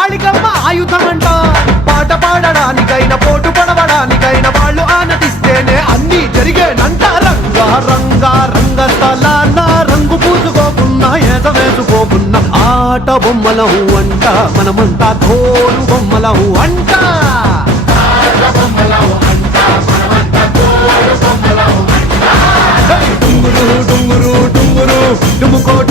కాళికమ్మ ఆయుధమంట పాట పాడడానికైనా పోటు పడవడానికైనా వాళ్ళు ఆనతిస్తేనే అన్నీ జరిగేనంట రంగా రంగా రంగస్థలాన రంగు పూసుకోకున్నా ఏద వేసుకోకున్నా ఆట బొమ్మలహు అంట మనమంతా తోలు బొమ్మలహు అంట డుంగురు డుంగురు డుంగురు డుముకోట